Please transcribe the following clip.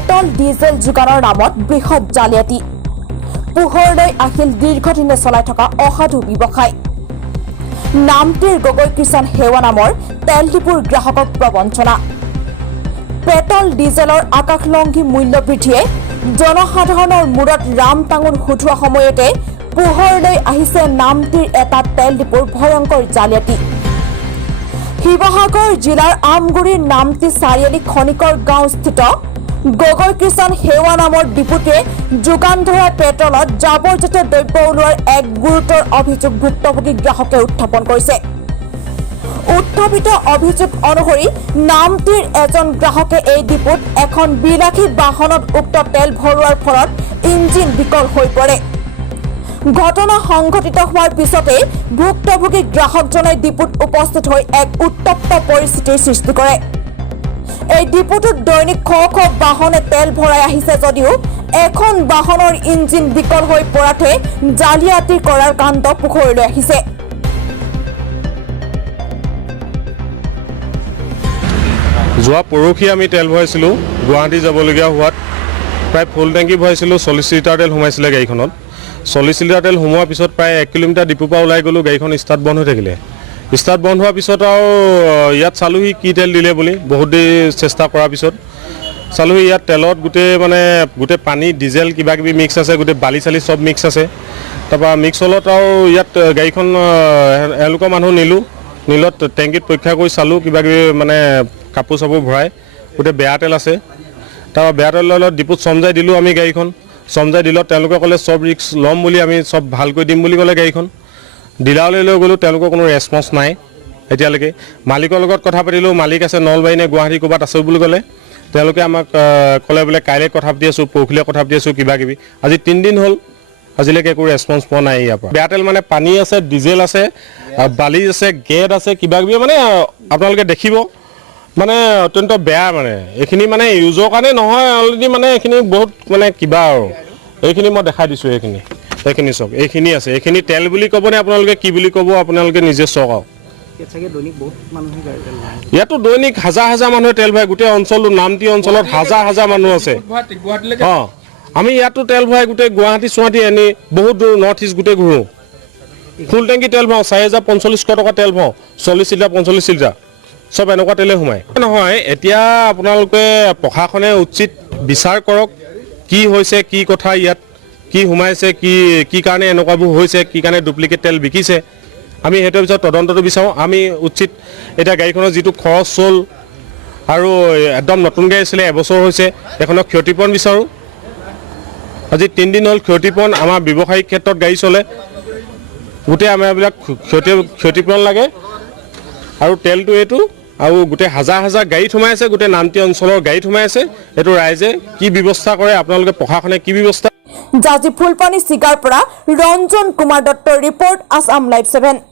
petrol diesel যোগানৰ নামত বৃহৎ জালিয়াতি পোহৰলৈ আহিল দীৰ্ঘদিনে চলাই থকা অসাধু ব্যৱসায় নামটিৰ গগৈ কিষাণ সেৱা নামৰ তেল ডিপুৰ গ্ৰাহকক প্ৰবঞ্চনা পেট্ৰল ডিজেলৰ আকাশলংঘী মূল্য বৃদ্ধিয়ে জনসাধাৰণৰ মূৰত ৰাম টাঙোন সুধোৱা সময়তে পোহৰলৈ আহিছে নামটিৰ এটা তেল ডিপুৰ ভয়ংকৰ জালিয়াতি শিৱসাগৰ জিলাৰ আমগুৰিৰ নামটি চাৰিআলি খনিকৰ গাঁওস্থিত গগৈ কিষাণ সেৱা নামৰ ডিপুটোৱে যোগান ধৰা পেট্ৰলত জাবৰ-জোথৰ দ্ৰব্য ওলোৱাৰ এক গুৰুতৰ অভিযোগ ভুক্তভোগী গ্ৰাহকে উত্থাপন কৰিছে উত্থাপিত অভিযোগ অনুসৰি নামটিৰ এজন গ্ৰাহকে এই ডিপুত এখন বিলাসী বাহনত উক্ত তেল ভৰোৱাৰ ফলত ইঞ্জিন বিকল হৈ পৰে ঘটনা সংঘটিত হোৱাৰ পিছতে ভুক্তভোগী গ্ৰাহকজনে ডিপুত উপস্থিত হৈ এক উত্তপ্ত পৰিস্থিতিৰ সৃষ্টি কৰে এই ডিপুটোত দৈনিক শ বাহনে তেল ভৰাই আহিছে যদিও এখন বাহনৰ ইঞ্জিন বিকল হৈ পৰাতে জালিয়াতি কৰাৰ কাণ্ড পোহৰলৈ আহিছে যোৱা পৰহি আমি তেল ভৰাইছিলোঁ গুৱাহাটী যাবলগীয়া হোৱাত প্ৰায় ফুল টেংকি ভৰাইছিলোঁ 40 লিটাৰ তেল সোমাইছিলে গাড়ীখনত 40 লিটাৰ তেল সোমোৱাৰ পিছত প্ৰায় 1 কিলোমিটাৰ ডিপুৰ পৰা ওলাই গ'লোঁ গাড়ীখন ষ্টাৰ্ট বন্ধ হৈ থাকিলে ষ্টাৰ্ট বন্ধ হোৱাৰ পিছত আৰু ইয়াত চালোহি কি তেল দিলে বুলি বহুত দেৰি চেষ্টা কৰাৰ পিছত চালোহি ইয়াত তেলত গোটেই পানী ডিজেল কিবা কিবি মিক্স আছে গোটেই বালি চালি চব মিক্স আছে তাৰপৰা মিক্স হ'লত আৰু ইয়াত গাড়ীখন এওঁলোকৰ মানুহ নিলত টেংকিত পৰীক্ষা কৰি চালোঁ কিবা কিবি কাপোৰ চাপোৰ ভৰাই গোটেই বেয়া তেল আছে তাৰপৰা বেয়া তেলত ডিপুত চমজাই দিলোঁ আমি গাড়ীখন চমজাই দিলত তেওঁলোকে ক'লে চব ৰিক্স ল'ম বুলি আমি চব ভালকৈ দিম বুলি ক'লে গাড়ীখন ডিলাৰলৈ লৈ গ'লোঁ তেওঁলোকৰ কোনো ৰেছপন্স নাই এতিয়ালৈকে মালিকৰ লগত কথা পাতিলোঁ মালিক আছে নলবাৰী নে গুৱাহাটী ক'ৰবাত আছে বুলি ক'লে তেওঁলোকে আমাক ক'লে বোলে কাইলৈ কথা পাতি আছোঁ পৰহিলৈ কথা পাতি আছোঁ কিবা কিবি আজি 3 দিন হ'ল আজিলৈকে একো ৰেছপন্স পোৱা নাই ইয়াৰ পৰা বেয়া তেল পানী আছে ডিজেল আছে বালি আছে গেট আছে কিবা কিবি আপোনালোকে দেখিব অত্যন্ত বেয়া এইখিনি ইউজৰ কাৰণে নহয় অলৰেডি এইখিনি বহুত কিবা আৰু এইখিনি মই দেখাই দিছোঁ এইখিনি চাওক এইখিনি আছে এইখিনি তেল বুলি ক'বনে আপোনালোকে কি বুলি ক'ব আপোনালোকে নিজে চাওক আৰু ইয়াতো দৈনিক হাজাৰ হাজাৰ মানুহে তেল ভৰাই গোটেই অঞ্চলটো নামটি অঞ্চলত হাজাৰ হাজাৰ মানুহ আছে অঁ আমি ইয়াতো তেল ভৰাই গোটেই গুৱাহাটী চুৱাহাটী এনে বহুত দূৰ নৰ্থ ইষ্ট গোটেই ঘূৰোঁ ফুল টেংকি তেল ভৰাওঁ 4,045 টকা তেল ভৰাওঁ 40 লিটাৰ 45 লিটাৰ চব এনেকুৱা তেলে সোমায় নহয় এতিয়া আপোনালোকে প্ৰশাসনে উচিত বিচাৰ কৰক কি হৈছে কি কথা ইয়াত কি সোমাইছে কি কাৰণে এনেকুৱাবোৰ হৈছে কি কাৰণে ডুপ্লিকেট তেল বিকিছে আমি সেইটোৰ পিছত তদন্তটো বিচাৰোঁ আমি উচিত এতিয়া গাড়ীখনৰ যিটো খৰচ হ'ল আৰু একদম নতুন গাড়ী আছিলে এবছৰ হৈছে এখনৰ ক্ষতিপূৰণ বিচাৰোঁ আজি 3 দিন হ'ল ক্ষতিপূৰণ আমাৰ ব্যৱসায়িক ক্ষেত্ৰত গাড়ী চলে গোটেই আমাৰ এইবিলাক ক্ষতিপূৰণ লাগে আৰু তেলটো এইটো আৰু গোটেই হাজাৰ হাজাৰ গাড়ীত সোমাই আছে গোটেই নামটি অঞ্চলৰ গাড়ীত সোমাই আছে এইটো ৰাইজে কি ব্যৱস্থা কৰে আপোনালোকে প্ৰশাসনে কি ব্যৱস্থা জাজি ফুলপানী চিগাৰ পৰা ৰঞ্জন কুমাৰ দত্তৰ ৰিপৰ্ট আসাম লাইভ 7